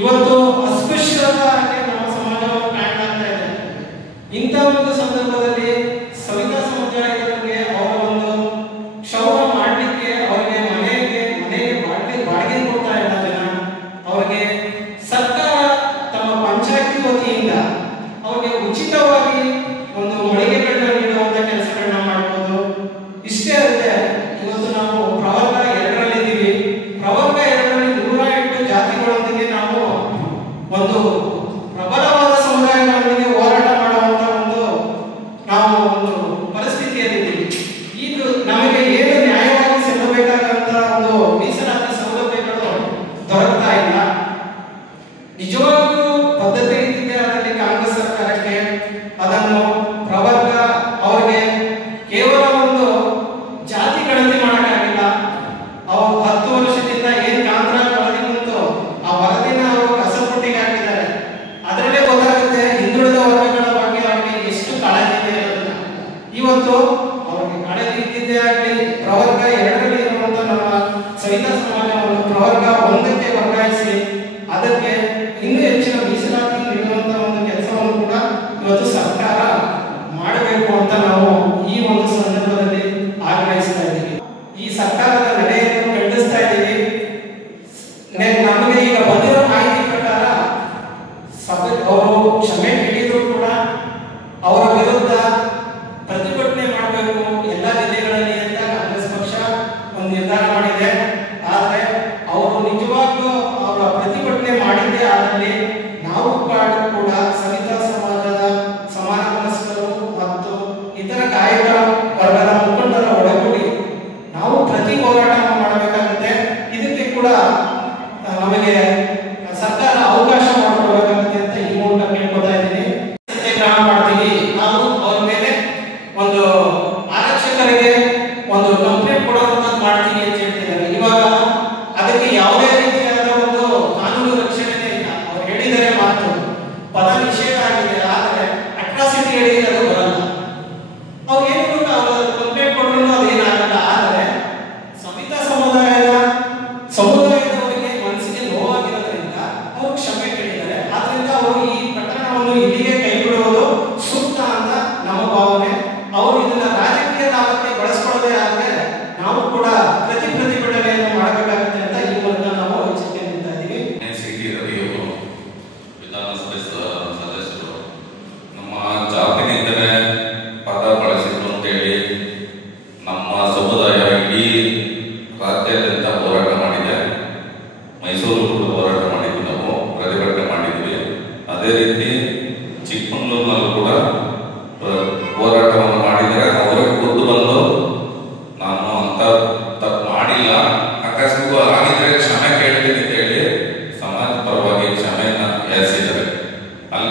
ಇವತ್ತು ಅಸ್ಪೃಶ್ಯರಾಗಿ ನಮ್ಮ ಸಮಾಜವನ್ನು ಕಾಣಲಾಗ್ತಾ ಇದೆ. ಇಂಥ ಒಂದು ಸಂದರ್ಭದಲ್ಲಿ ಸವಿತಾ ಸಮುದಾಯದ ಬಗ್ಗೆ ಅವರ ಒಂದು ಕ್ಷೌರ ಮಾಡಲಿಕ್ಕೆ ಅವರಿಗೆ ಮನೆಗೆ ಬಾಡಿಗೆ ಕೊಡ್ತಾ ಇಲ್ಲ ಜನ. ಅವರಿಗೆ ಸರ್ಕಾರ ತಮ್ಮ ಪಂಚಾಯತಿ ವತಿಯಿಂದ ಅವರಿಗೆ ಉಚಿತವಾಗಿ ಒಂದು ಮಳಿಗೆಗಳನ್ನ ನೀಡುವಂತ ಕೆಲಸಗಳನ್ನ ಮಾಡಬಹುದು. ಇಷ್ಟೇ ಅಲ್ಲದೆ ಇವತ್ತು ನಾವು ಪ್ರವರ್ಗ 2ರಲ್ಲಿದ್ದೀವಿ. ಪ್ರವರ್ಗ 2ರಲ್ಲಿ 108 ಜಾತಿಗಳೊಂದಿಗೆ ನಾವು ಒಂದು ಪ್ರಬಲವಾದ ಸಮುದಾಯಗಳೊಂದಿಗೆ ಹೋರಾಟ ಮಾಡುವಂತ ನಾವು ಒಂದು ಪರಿಸ್ಥಿತಿಯಲ್ಲಿದ್ದೀವಿ. ಇದು ನಮಗೆ ಏನು ನ್ಯಾಯವಾಗಿ ಸಿಗಬೇಕಾದಂತ ಒಂದು ಮೀಸಲಾತಿ ಸೌಲಭ್ಯಗಳು ದೊರಕ್ತಾ ಇಲ್ಲ. ನಿಜವಾಗಿಯೂ ಬದ್ಧತೆ ಇದ್ದಿದ್ದೆ ಅದರಲ್ಲಿ ಕಾಂಗ್ರೆಸ್ ಸರ್ಕಾರಕ್ಕೆ. ಅದನ್ನು ಪ್ರವರ್ಗ ಅವರಿಗೆ ಕೇವಲ ಒಂದು ಜಾತಿ ಗಣತಿ ಮಾಡಕ್ಕಾಗಿಲ್ಲ. ಅವರು 10 ವರ್ಷದಿಂದ ಏನ್ ಕಾಂಗ್ರೆಸ್ ವರದಿ ಬಂತು ಆ ವರದಿನ ಅವರು ಕಸಪುಟ್ಟಿಗೆ ಹಾಕಿದ್ದಾರೆ. ಅದರಲ್ಲೇ ಗೊತ್ತಾಗುತ್ತೆ ಹಿಂದುಳಿದ ವರ್ಗಗಳ ಬಗ್ಗೆ ಅವರಿಗೆ ಎಷ್ಟು ಕಾಳಜಿ ಇದೆ ಅನ್ನೋದನ್ನ. ಇವತ್ತು ಅವರಿಗೆ ಕಾಳಜಿ ಇದ್ದಿದ್ದೇ ಆಗಲಿ ಪ್ರವರ್ಗ 2ರಲ್ಲಿ ಇರುವಂತ ನಮ್ಮ ಸವಿತಾ ಸಮಾಜವನ್ನು ಪ್ರವರ್ಗ 1ಕ್ಕೆ ವರ್ಗಾಯಿಸಿ ಅದಕ್ಕೆ ಇನ್ನೂ ಹೆಚ್ಚಿನ ಮೀಸಲಾತಿ ನೀಡುವಂತ ಒಂದು ಕೆಲಸವನ್ನು ಕೂಡ ಇವತ್ತು ಸರ್ಕಾರ ಮಾಡಬೇಕು ಅಂತ ನಾವು ಈ ಒಂದು ಸಂದರ್ಭದಲ್ಲಿ ಆಗ್ರಹಿಸ್ತಾ ಇದ್ದೀವಿ. ಈ ಸರ್ಕಾರದ ನಡೆಯನ್ನು ಖಂಡಿಸ್ತಾ ಇದ್ದೀವಿ. ನಮಗೆ ಈಗ ಬಂದಿರೋ ಮಾಹಿತಿ ಪ್ರಕಾರ ಅವರು ಕ್ಷಮೆ ನೀಡಿದ್ರು ಕೂಡ ಅವರ ವಿರುದ್ಧ ಪ್ರತಿಭಟನೆ ಮಾಡಬೇಕು ಎಲ್ಲ ಜಿಲ್ಲೆಗಳಲ್ಲಿ ಅಂತ ಕಾಂಗ್ರೆಸ್ ಪಕ್ಷ ಒಂದು ನಿರ್ಧಾರ ಮಾಡಿದೆ. ಆದರೆ ಅವರು ನಿಜವಾಗ್ಲೂ ಅವರ ಪ್ರತಿಭಟನೆ ಮಾಡಿದ್ದೇ ಆದಲ್ಲಿ ನಾವು ಕೂಡ ಸವಿತಾ ಸಮಾಜದ ಸಮಾನ ಮನಸ್ಕರು ಮತ್ತು ಇತರ ಕಾಯಕ ವರ್ಗದ ಮುಖಂಡರ ಒಳಗೂಡಿ ನಾವು ಪ್ರತಿ ಹೋರಾಟ ಮಾಡಬೇಕಾಗುತ್ತೆ. ಇದಕ್ಕೆ ಕೂಡ ನಮಗೆ ಸರ್ಕಾರ ಅವಕಾಶ ಮಾಡಿಕೊಡಬೇಕಾಗುತ್ತೆ ಅಂತ ಈ ಮೂಲಕ ಕೇಳ್ಕೊತಾ ಇದ್ದೀನಿ. ಸತ್ಯಾಗ್ರಹ ಮಾಡ್ತೀವಿ, ನಾವು ಅವ್ರ ಮೇಲೆ ಒಂದು ಆರಕ್ಷಕರಿಗೆ ಒಂದು ಕಂಪ್ಲೇಂಟ್ ಕೊಡುವಂತದ್ದು ಮಾಡ್ತೀವಿ ಅಂತ ಹೇಳ್ತಿದ್ದಾರೆ. ಇವಾಗ ಅದಕ್ಕೆ ಯಾವುದೇ ರೀತಿಯಾದ ಒಂದು ಕಾನೂನು ರಕ್ಷಣೆ ಇಲ್ಲ. ಅವ್ರು ಹೇಳಿದರೆ ಮಾತು ಪದ ನಿಷೇಧ ಆಗಿದೆ, ಆದರೆ ಅಟ್ರಾಸಿಟಿ ಹೇಳಿದ್ರೆ ಅದು ಬರಲ್ಲ. ಅವ್ರು ಏನು ಕಂಪ್ಲೇಂಟ್ ಕೊಟ್ಟರು ಅದೇನಾಗಲ್ಲ. ಆದರೆ ಸವಿತಾ ಸಮುದಾಯದವರಿಗೆ ಮನಸ್ಸಿಗೆ ನೋವಾಗಿರೋದ್ರಿಂದ ಅವರು ಕ್ಷಮೆ ಕೇಳಿದ್ದಾರೆ. ಆದ್ರಿಂದ ಅವರು ಈ ಪ್ರಕರಣವನ್ನು ಇಲ್ಲಿಗೆ ಕೈ ಬಿಡುವುದು ಸೂಕ್ತ ಅಂತ ನಮ್ಮ ಭಾವನೆ. ಅವರು ಇದನ್ನ ರಾಜಕೀಯ ಲಾಭಕ್ಕೆ ಬಳಸ್ಕೊಳ್ಳದೆ ಆದರೆ ನಾವು ಕೂಡ ಪ್ರತಿಭಟನೆಯನ್ನು ಮಾಡಬೇಕಾಗುತ್ತೆ ಅಂತ ಈ ಮೂಲಕ ನಾವು ಎಚ್ಚರಿಕೆ ನೀಡ್ತಾ ಇದ್ದೀವಿ. ವಿಧಾನಸಭೆ ಸದಸ್ಯರು ನಮ್ಮ ಜಾತಿನಿಂದಲೇ ಪದ ಬಳಸಿದ್ರು ಅಂತೇಳಿ ನಮ್ಮ ಸಮುದಾಯ ಇಡೀ ರಾಜ್ಯಾದ್ಯಂತ ಹೋರಾಟ ಮಾಡಿದೆ. ಮೈಸೂರು ಕೂಡ ಹೋರಾಟ ಮಾಡಿದ್ವಿ, ನಾವು ಪ್ರತಿಭಟನೆ ಮಾಡಿದ್ವಿ. ಅದೇ ರೀತಿ ಚಿಕ್ಕಮಗಳೂರಿನಲ್ಲೂ ಕೂಡ ಹೋರಾಟವನ್ನು ಮಾಡಿದರೆ ಅವರಿಗೆ ಖುದ್ದು ಬಂದು ನಾನು ಅಂತ ತಪ್ಪು ಮಾಡಿಲ್ಲ, ಅಕಸ್ಮಾತ್ ಆಗಿದ್ರೆ ಕ್ಷಮೆ ಕೇಳ್ತೀನಿ ಅಂತ ಹೇಳಿ ಸಮಾಜ ಪರವಾಗಿ ಕ್ಷಮೆಯನ್ನ ಯಾಚಿಸಿದ್ದಾರೆ. ಅಲ್ಲಿ